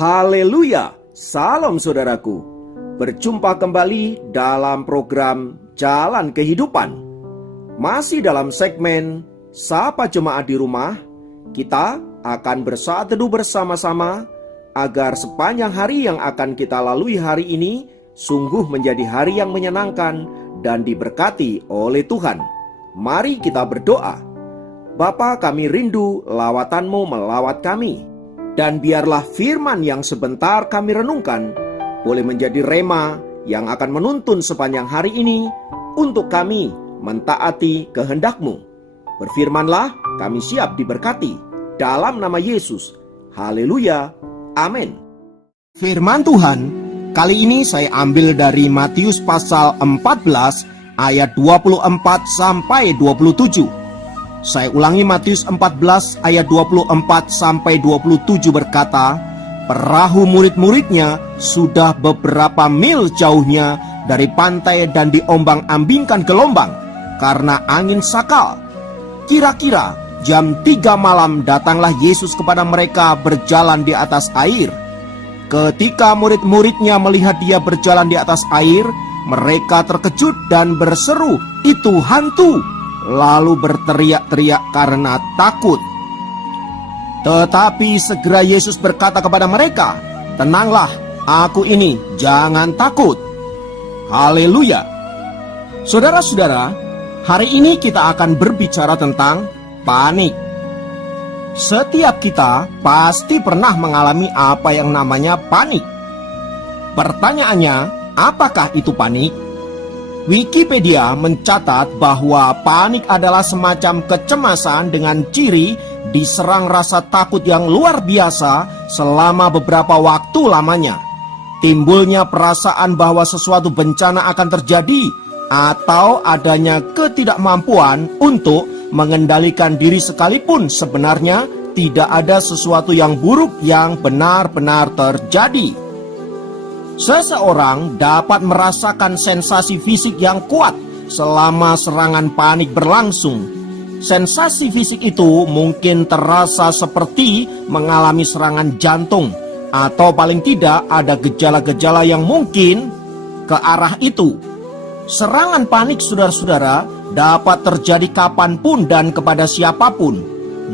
Haleluya, salam saudaraku. Berjumpa kembali dalam program Jalan Kehidupan. Masih dalam segmen Sapa Jemaat di Rumah, kita akan bersaat teduh bersama-sama agar sepanjang hari yang akan kita lalui hari ini sungguh menjadi hari yang menyenangkan dan diberkati oleh Tuhan. Mari kita berdoa. Bapa, kami rindu lawatan-Mu melawat kami. Dan biarlah firman yang sebentar kami renungkan boleh menjadi rema yang akan menuntun sepanjang hari ini untuk kami mentaati kehendak-Mu. Berfirmanlah, kami siap diberkati. Dalam nama Yesus. Haleluya. Amin. Firman Tuhan kali ini saya ambil dari Matius pasal 14 ayat 24 sampai 27. Saya ulangi, Matius 14 ayat 24 sampai 27 berkata, perahu murid-muridnya sudah beberapa mil jauhnya dari pantai dan diombang-ambingkan gelombang karena angin sakal. Kira-kira jam 3 malam datanglah Yesus kepada mereka berjalan di atas air. Ketika murid-muridnya melihat dia berjalan di atas air, mereka terkejut dan berseru, "Itu hantu!" Lalu berteriak-teriak karena takut. Tetapi segera Yesus berkata kepada mereka, "Tenanglah, aku ini, jangan takut." Haleluya. Saudara-saudara, hari ini kita akan berbicara tentang panik. Setiap kita pasti pernah mengalami apa yang namanya panik. Pertanyaannya, apakah itu panik? Wikipedia mencatat bahwa panik adalah semacam kecemasan dengan ciri diserang rasa takut yang luar biasa selama beberapa waktu lamanya. Timbulnya perasaan bahwa sesuatu bencana akan terjadi atau adanya ketidakmampuan untuk mengendalikan diri sekalipun sebenarnya tidak ada sesuatu yang buruk yang benar-benar terjadi. Seseorang dapat merasakan sensasi fisik yang kuat selama serangan panik berlangsung. Sensasi fisik itu mungkin terasa seperti mengalami serangan jantung, atau paling tidak ada gejala-gejala yang mungkin ke arah itu. Serangan panik, saudara-saudara, dapat terjadi kapanpun dan kepada siapapun.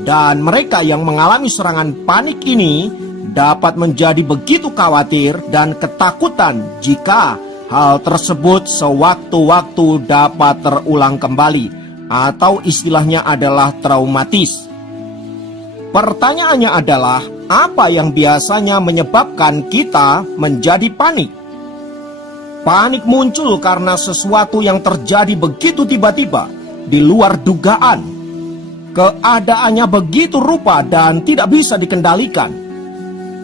Dan mereka yang mengalami serangan panik ini dapat menjadi begitu khawatir dan ketakutan jika hal tersebut sewaktu-waktu dapat terulang kembali, atau istilahnya adalah traumatis. Pertanyaannya adalah, apa yang biasanya menyebabkan kita menjadi panik? Panik muncul karena sesuatu yang terjadi begitu tiba-tiba, di luar dugaan. Keadaannya begitu rupa dan tidak bisa dikendalikan,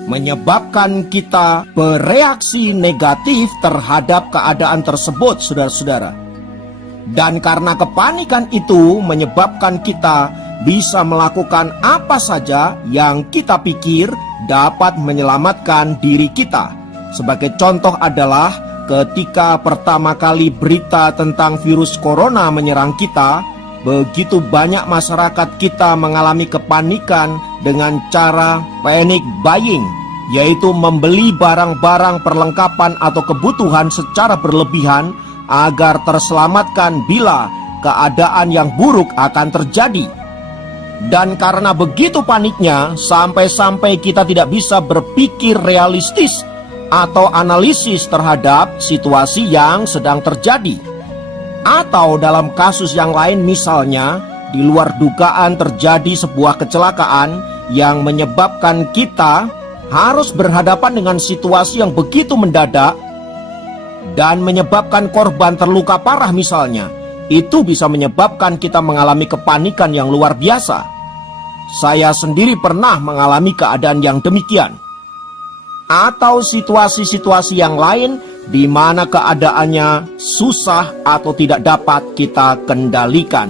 menyebabkan kita bereaksi negatif terhadap keadaan tersebut, saudara-saudara. Dan karena kepanikan itu menyebabkan kita bisa melakukan apa saja yang kita pikir dapat menyelamatkan diri kita. Sebagai contoh adalah ketika pertama kali berita tentang virus corona menyerang kita, begitu banyak masyarakat kita mengalami kepanikan dengan cara panic buying, yaitu membeli barang-barang perlengkapan atau kebutuhan secara berlebihan agar terselamatkan bila keadaan yang buruk akan terjadi. Dan karena begitu paniknya, sampai-sampai kita tidak bisa berpikir realistis atau analisis terhadap situasi yang sedang terjadi. Atau dalam kasus yang lain, misalnya di luar dugaan terjadi sebuah kecelakaan yang menyebabkan kita harus berhadapan dengan situasi yang begitu mendadak dan menyebabkan korban terluka parah misalnya. Itu bisa menyebabkan kita mengalami kepanikan yang luar biasa. Saya sendiri pernah mengalami keadaan yang demikian. Atau situasi-situasi yang lain di mana keadaannya susah atau tidak dapat kita kendalikan.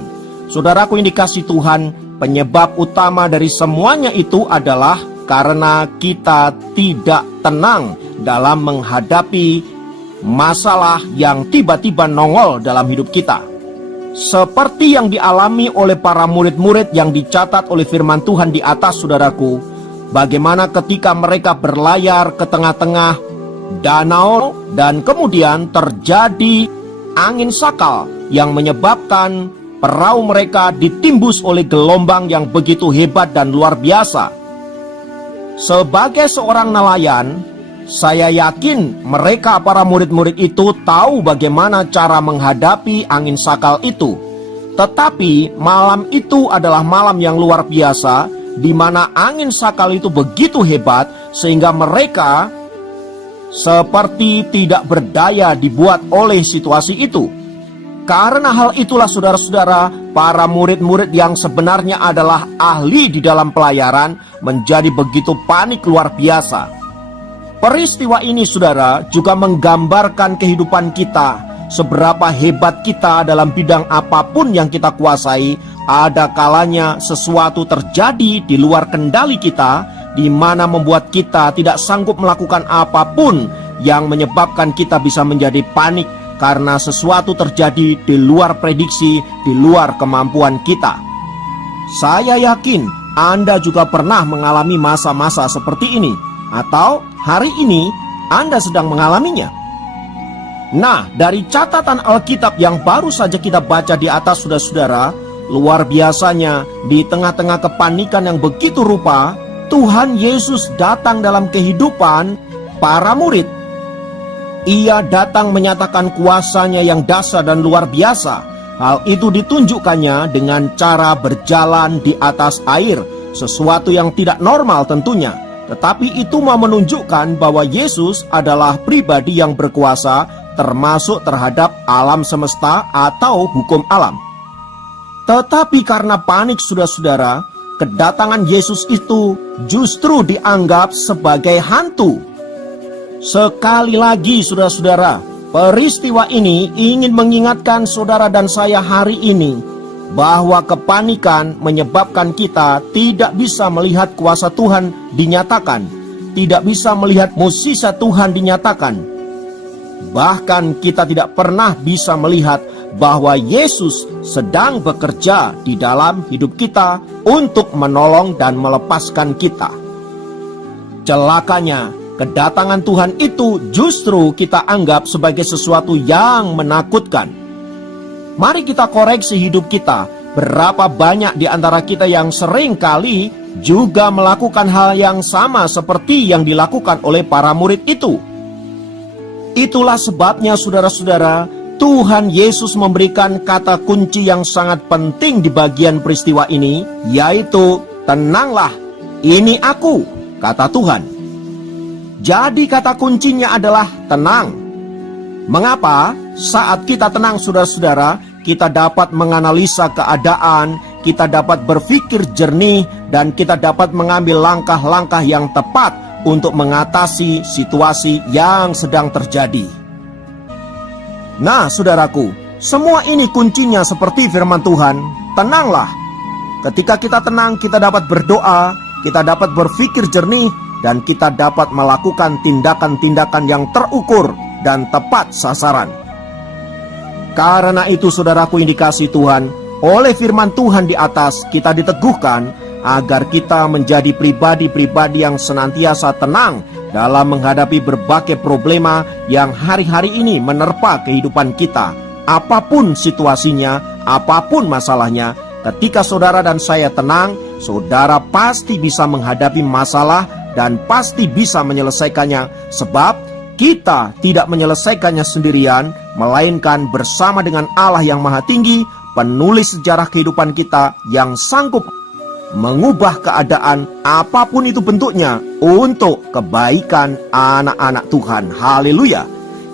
Saudaraku yang dikasihi Tuhan, penyebab utama dari semuanya itu adalah karena kita tidak tenang dalam menghadapi masalah yang tiba-tiba nongol dalam hidup kita. Seperti yang dialami oleh para murid-murid yang dicatat oleh firman Tuhan di atas, saudaraku, bagaimana ketika mereka berlayar ke tengah-tengah danau dan kemudian terjadi angin sakal yang menyebabkan perahu mereka ditimbus oleh gelombang yang begitu hebat dan luar biasa. Sebagai seorang nelayan, saya yakin mereka para murid-murid itu tahu bagaimana cara menghadapi angin sakal itu. Tetapi malam itu adalah malam yang luar biasa, di mana angin sakal itu begitu hebat sehingga mereka seperti tidak berdaya dibuat oleh situasi itu. Karena hal itulah saudara-saudara, para murid-murid yang sebenarnya adalah ahli di dalam pelayaran menjadi begitu panik luar biasa. Peristiwa ini saudara juga menggambarkan kehidupan kita. Seberapa hebat kita dalam bidang apapun yang kita kuasai, ada kalanya sesuatu terjadi di luar kendali kita, di mana membuat kita tidak sanggup melakukan apapun, yang menyebabkan kita bisa menjadi panik karena sesuatu terjadi di luar prediksi, di luar kemampuan kita. Saya yakin Anda juga pernah mengalami masa-masa seperti ini, atau hari ini Anda sedang mengalaminya. Nah, dari catatan Alkitab yang baru saja kita baca di atas, saudara-saudara, luar biasanya di tengah-tengah kepanikan yang begitu rupa, Tuhan Yesus datang dalam kehidupan para murid. Ia datang menyatakan kuasanya yang dahsyat dan luar biasa. Hal itu ditunjukkannya dengan cara berjalan di atas air, sesuatu yang tidak normal tentunya. Tetapi itu mau menunjukkan bahwa Yesus adalah pribadi yang berkuasa, termasuk terhadap alam semesta atau hukum alam. Tetapi karena panik saudara-saudara, kedatangan Yesus itu justru dianggap sebagai hantu. Sekali lagi saudara-saudara, peristiwa ini ingin mengingatkan saudara dan saya hari ini bahwa kepanikan menyebabkan kita tidak bisa melihat kuasa Tuhan dinyatakan, tidak bisa melihat mukjizat Tuhan dinyatakan. Bahkan kita tidak pernah bisa melihat bahwa Yesus sedang bekerja di dalam hidup kita untuk menolong dan melepaskan kita. Celakanya, kedatangan Tuhan itu justru kita anggap sebagai sesuatu yang menakutkan. Mari kita koreksi hidup kita. Berapa banyak di antara kita yang sering kali juga melakukan hal yang sama seperti yang dilakukan oleh para murid itu. Itulah sebabnya saudara-saudara, Tuhan Yesus memberikan kata kunci yang sangat penting di bagian peristiwa ini, yaitu tenanglah, ini aku, kata Tuhan. Jadi kata kuncinya adalah tenang. Mengapa? Saat kita tenang saudara-saudara, kita dapat menganalisa keadaan, kita dapat berpikir jernih, dan kita dapat mengambil langkah-langkah yang tepat untuk mengatasi situasi yang sedang terjadi. Nah saudaraku, semua ini kuncinya seperti firman Tuhan, tenanglah. Ketika kita tenang, kita dapat berdoa, kita dapat berpikir jernih, dan kita dapat melakukan tindakan-tindakan yang terukur dan tepat sasaran. Karena itu saudaraku yang dikasihi Tuhan, oleh firman Tuhan di atas kita diteguhkan agar kita menjadi pribadi-pribadi yang senantiasa tenang dalam menghadapi berbagai problema yang hari-hari ini menerpa kehidupan kita. Apapun situasinya, apapun masalahnya, ketika saudara dan saya tenang, saudara pasti bisa menghadapi masalah dan pasti bisa menyelesaikannya, sebab kita tidak menyelesaikannya sendirian, melainkan bersama dengan Allah yang Maha Tinggi, penulis sejarah kehidupan kita yang sanggup mengubah keadaan apapun itu bentuknya untuk kebaikan anak-anak Tuhan. Haleluya.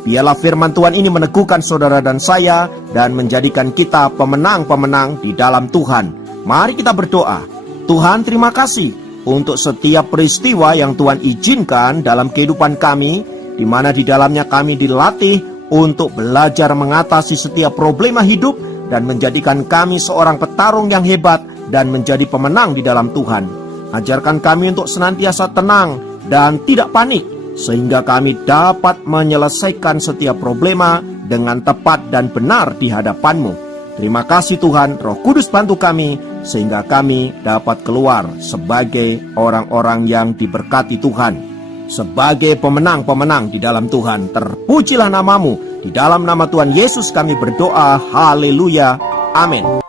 Biarlah firman Tuhan ini meneguhkan saudara dan saya dan menjadikan kita pemenang-pemenang di dalam Tuhan. Mari kita berdoa. Tuhan, terima kasih untuk setiap peristiwa yang Tuhan izinkan dalam kehidupan kami, di mana di dalamnya kami dilatih untuk belajar mengatasi setiap problema hidup dan menjadikan kami seorang petarung yang hebat dan menjadi pemenang di dalam Tuhan. Ajarkan kami untuk senantiasa tenang dan tidak panik, sehingga kami dapat menyelesaikan setiap problema dengan tepat dan benar di hadapan-Mu. Terima kasih Tuhan, Roh Kudus bantu kami sehingga kami dapat keluar sebagai orang-orang yang diberkati Tuhan, sebagai pemenang-pemenang di dalam Tuhan. Terpujilah namamu. Di dalam nama Tuhan Yesus kami berdoa. Haleluya. Amin.